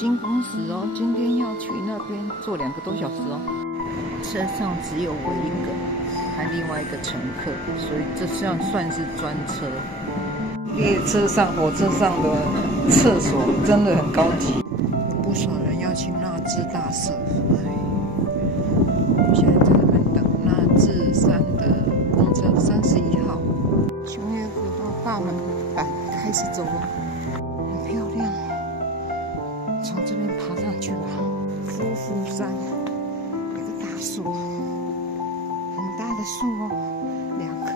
新公司哦，今天要去那边坐2个多小时哦。车上只有我一个，还另外一个乘客，所以这算是专车。列车上、火车上的厕所真的很高级。不少人要去纳智大社，我现在在那边等纳智山的公车31号。熊野古道大门板开始走了，很漂亮。从这边爬上去吧。夫妇山有个大树，很大的树哦，2棵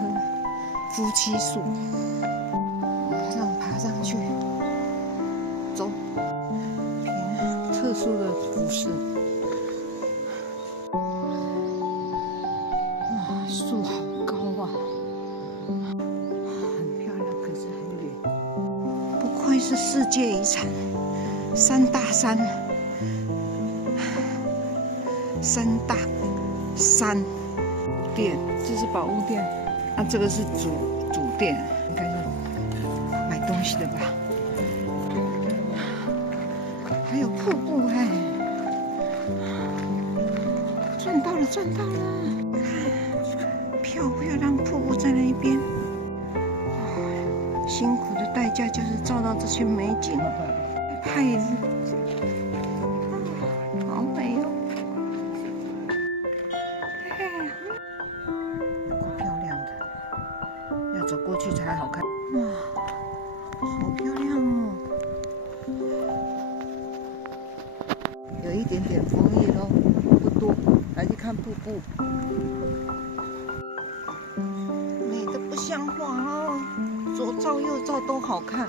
夫妻树。马上爬上去，走。凭特殊的服饰，哇，树好高啊，很漂亮，可是很远。不愧是世界遗产。3大山，殿，这是宝物殿，啊，这个是主殿，应该是买东西的吧。还有瀑布哎，赚到了！看，漂亮瀑布在那一边。辛苦的代价就是照到这些美景。拍子，好美哦！够漂亮的，要走过去才好看。哇，好漂亮哦！有一点点枫叶咯，不多，来去看瀑布，美得不像话哦，左照右照都好看。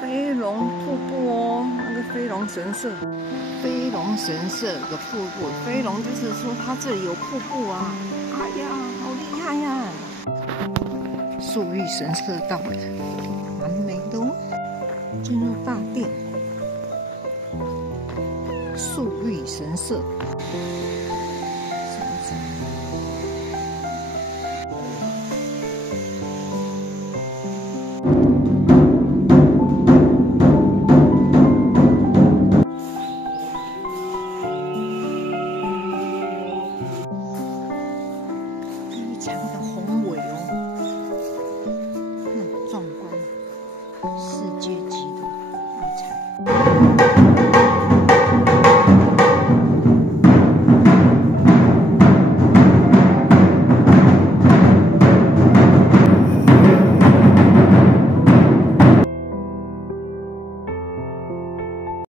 飞龙瀑布哦，那个飞龙神社的瀑布，飞龙就是说它这里有瀑布啊！哎呀，好厉害呀！宿玉神社到了，蛮美的哦。进入大殿，宿玉神社。